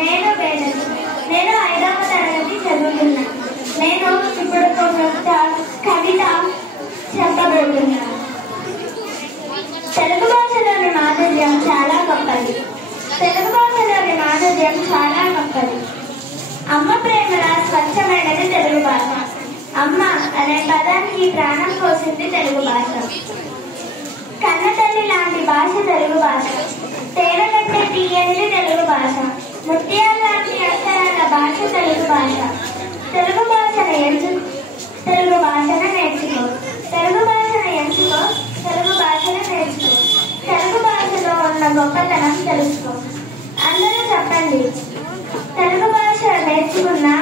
నేను వేదను. నేను 5వ తరగతి చదువుతున్నాను. నేను ఇప్పుడు ఒక కవిత చెప్పబోతున్నాను. తెలుగు భాషలోని మాధుర్యం చాలా గొప్పది. తెలుగు భాషలోని మాధుర్యం చాలా గొప్పది. అమ్మ ప్రేమల స్వచ్ఛమైనది తెలుగు భాష. అమ్మ అనే పదానికి ప్రాణం పోసింది తెలుగు భాష. కన్నతల్లి లాంటి భాష తెలుగు భాష. తేనె కంటే తీయనిది తెలుగు భాష. ముత్యాల లాంటి అక్షరాల భాష తెలుగు భాష. తెలుగు భాషను నేర్చుకో. తెలుగు భాషను నేర్చుకో. తెలుగు భాషను నేర్చుకో. తెలుగు భాషలో ఉన్న గొప్పతనం తెలుసుకో. అందరూ చెప్పండి, తెలుగు భాష నేర్చుకున్నా